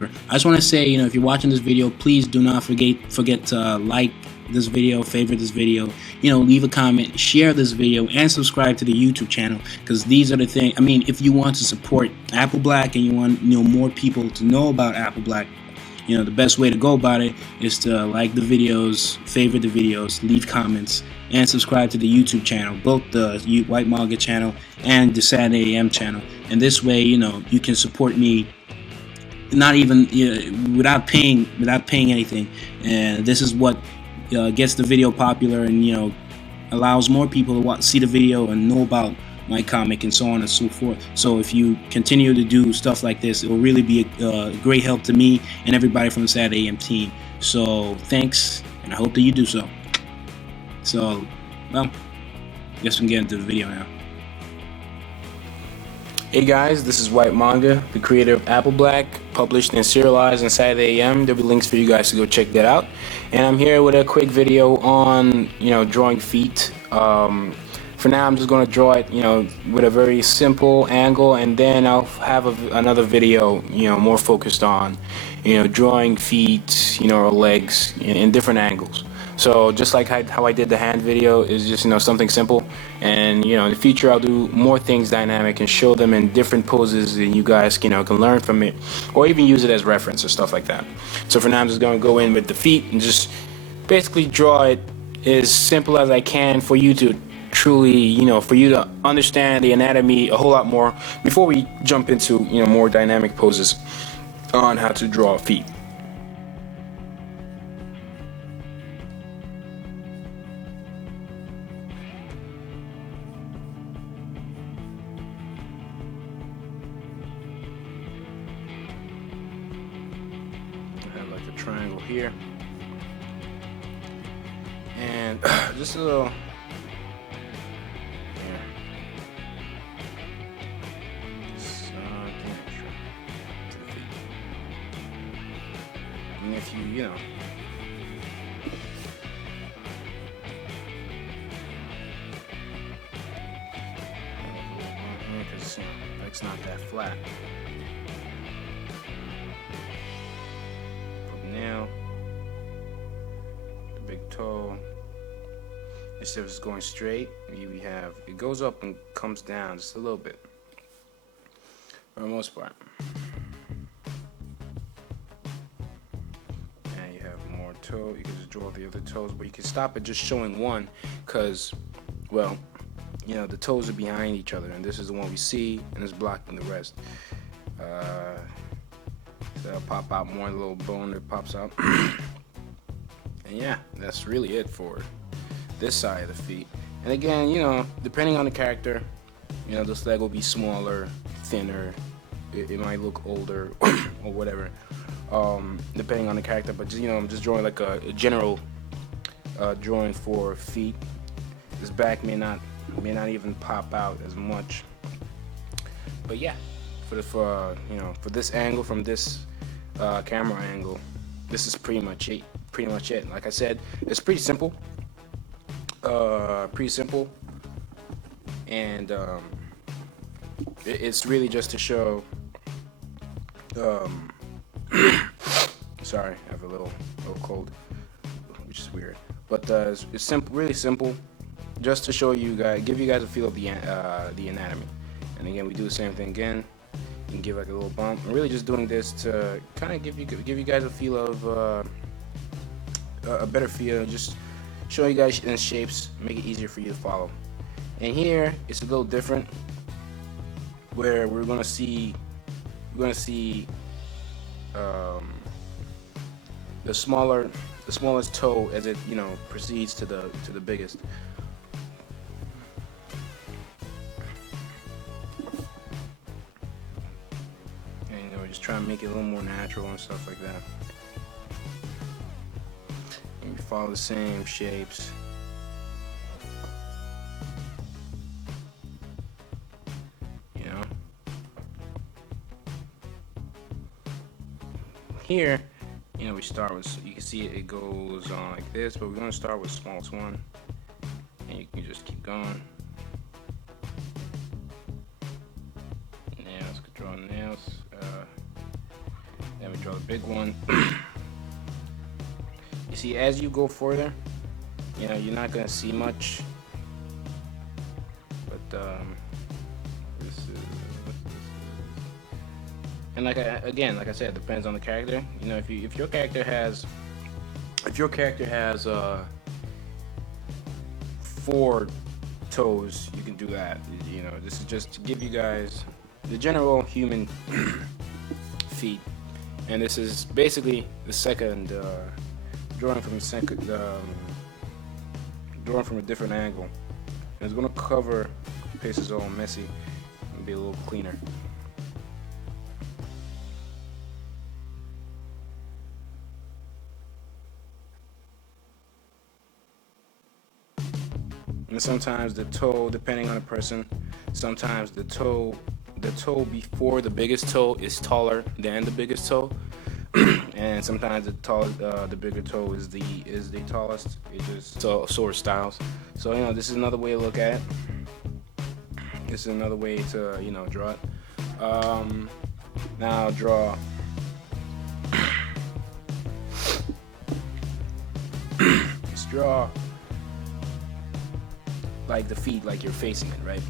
I just want to say, if you're watching this video, please do not forget to like this video, favorite this video, leave a comment, share this video, and subscribe to the YouTube channel, because these are the things. I mean, if you want to support Apple Black and you want more people to know about Apple Black, the best way to go about it is to like the videos, favorite the videos, leave comments, and subscribe to the YouTube channel, both the Whyt Manga channel and the Saturday AM channel. And this way, you can support me, not even without paying anything. And this is what gets the video popular, and allows more people to see the video and know about my comic and so on and so forth. So if you continue to do stuff like this, it will really be a great help to me and everybody from the Saturday AM team. So thanks, and I hope that you do so. So, well, I guess we can get into the video now. Hey guys, this is Whyt Manga, the creator of Apple Black, published and serialized on Saturday AM. There'll be links for you guys to go check that out. And I'm here with a quick video on, drawing feet. For now, I'm just going to draw it, with a very simple angle, and then I'll have another video, more focused on, drawing feet, or legs in different angles. So just like how I did the hand video is just, something simple. And, in the future, I'll do more things dynamic and show them in different poses, and you guys, can learn from it, or even use it as reference or stuff like that. So for now, I'm just going to go in with the feet and just basically draw it as simple as I can for you to truly, for you to understand the anatomy a whole lot more before we jump into, more dynamic poses on how to draw feet. I have like a triangle here, and just a little. And if you, because it's not that flat. From now, the big toe. Instead of just going straight, we have it goes up and comes down just a little bit, for the most part. Toe, you can just draw the other toes, but you can stop at just showing one, because, well, the toes are behind each other, and this is the one we see, and it's blocking the rest. That'll pop out more, the little bone that pops out. And yeah, that's really it for this side of the feet. And again, depending on the character, this leg will be smaller, thinner, it might look older or whatever. Depending on the character, but I'm just drawing like a general drawing for feet. This back may not even pop out as much, but yeah, for this angle, from this camera angle, this is pretty much it. Like I said, it's pretty simple, and it's really just to show. Sorry, I have a little cold, which is weird. But it's simple, really simple, just to show you guys, give you guys a feel of the anatomy. And again, we do the same thing again. You can give like a little bump. I'm really just doing this to kind of give you guys a feel of a better feel, just show you guys in shapes, make it easier for you to follow. And here it's a little different, where we're gonna see the smallest toe as it proceeds to the biggest. And we're just trying to make it a little more natural and stuff like that. And we follow the same shapes. Here, we start with, you can see it goes on like this, but we're going to start with the smallest one, and you can just keep going. Nails, draw nails, then we draw the big one. You see, as you go further, you know, you're not gonna see much. But this is, and like again, like I said, it depends on the character. You know, if your character has 4 toes, you can do that. You know, this is just to give you guys the general human feet, and this is basically the second drawing from a different angle. And it's gonna cover places all messy and be a little cleaner. And sometimes the toe, depending on the person, sometimes the toe before the biggest toe is taller than the biggest toe, and sometimes the bigger toe is the tallest. It just sort of styles. So you know, this is another way to look at it. This is another way to, you know, draw it. Now draw. Let's draw like the feet, like you're facing it, right?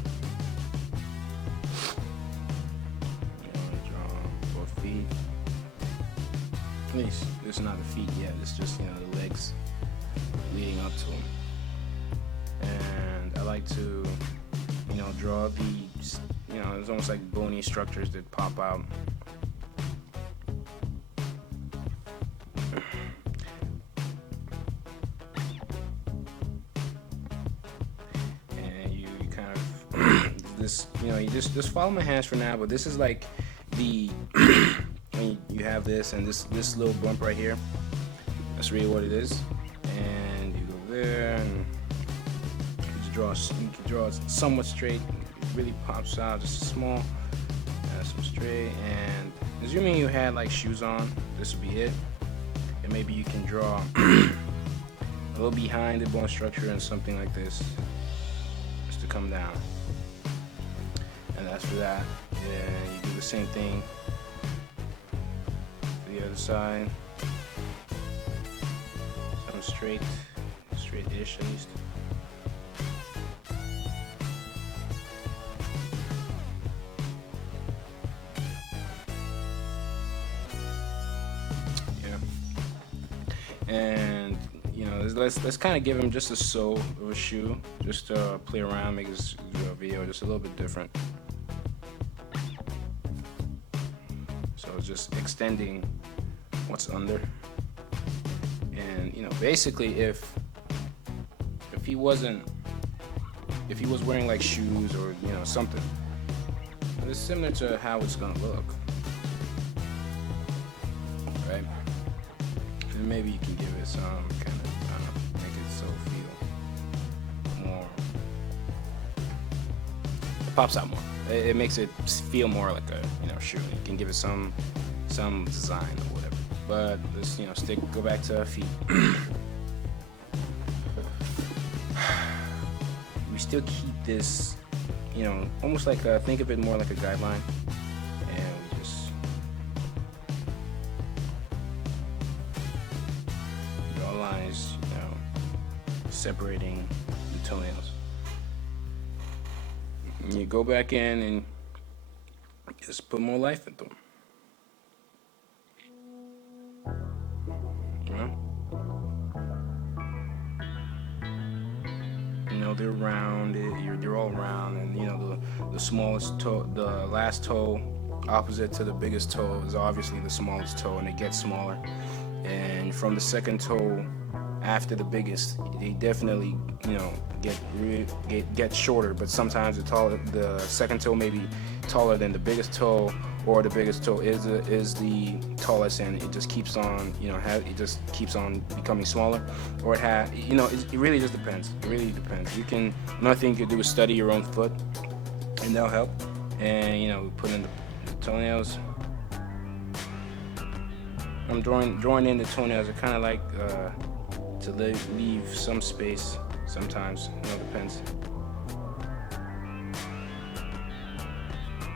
Draw both feet. At least this is not the feet yet. It's just, you know, the legs leading up to them. And I like to, you know, draw these. You know, it's almost like bony structures that pop out. You know, you just follow my hands for now, but this is like the when you have this and this little bump right here. That's really what it is. And you go there and you can draw it somewhat straight. It really pops out, just small, some straight. And assuming you had like shoes on, this would be it. And maybe you can draw a little behind the bone structure and something like this, just to come down. And that's for that. And you do the same thing to the other side. Some straight-ish at least. Yeah. And you know, let's kind of give him just a sole of a shoe, just to play around, make this video just a little bit different. So just extending what's under, and you know, basically if he was wearing like shoes or, you know, something, it's similar to how it's gonna look, right? And maybe you can give it some kind of make it so feel more, it pops out more. It makes it feel more like a, you know, shoe. You can give it some design or whatever. But let's, you know, go back to our feet. We still keep this, you know, almost like think of it more like a guideline, and we just draw lines, you know, separating the toenails. You go back in and just put more life into them. You know, they're round. They're all round, and you know, the smallest toe, the last toe, opposite to the biggest toe, is obviously the smallest toe, and it gets smaller. And from the second toe after the biggest, they definitely, you know, get shorter. But sometimes the second toe may be taller than the biggest toe, or the biggest toe is the tallest, and it just keeps on, you know, it just keeps on becoming smaller, or you know, it really just depends. It really depends. Another thing you can do is study your own foot, and that'll help. And you know, put in the toenails. I'm drawing in the toenails. Are kind of like to leave some space sometimes. You know, it depends.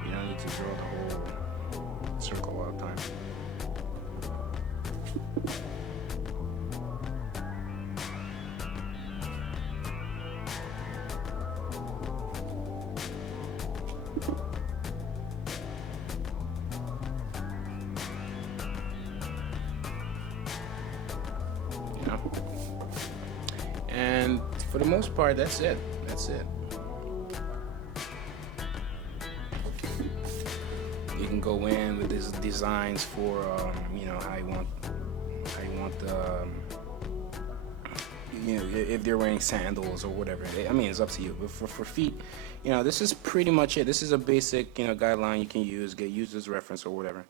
You don't need to draw the whole circle all the time. for the most part, that's it. That's it. You can go in with these designs for you know, how you want the you know, if they're wearing sandals or whatever. I mean, it's up to you. But for feet, you know, this is pretty much it. This is a basic, you know, guideline you can use, get used as reference or whatever.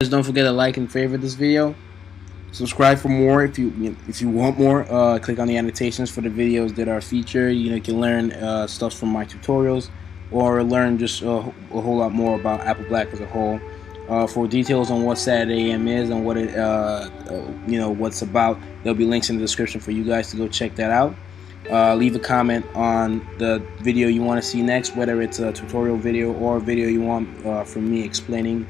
Just don't forget to like and favorite this video. Subscribe for more if you want more. Click on the annotations for the videos that are featured. You know, you can learn stuff from my tutorials, or learn just a whole lot more about Apple Black as a whole. For details on what Saturday AM is and what it you know, what's about, there'll be links in the description for you guys to go check that out. Leave a comment on the video you want to see next, whether it's a tutorial video or a video you want from me explaining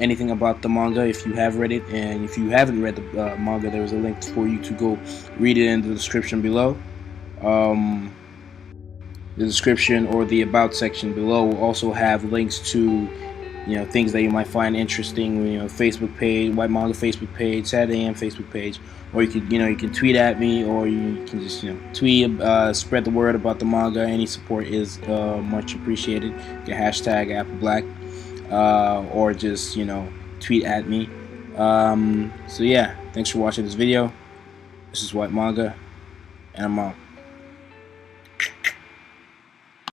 anything about the manga if you have read it. And if you haven't read the manga, there is a link for you to go read it in the description below. The description or the about section below will also have links to, you know, things that you might find interesting. You know, Facebook page, Whyt Manga Facebook page, Saturday AM Facebook page, or you could, you know, you can tweet at me, or you can just, you know, tweet, spread the word about the manga. Any support is much appreciated. You can hashtag Apple Black, or just, you know, tweet at me. So yeah, thanks for watching this video. This is Whyt Manga, and I'm out.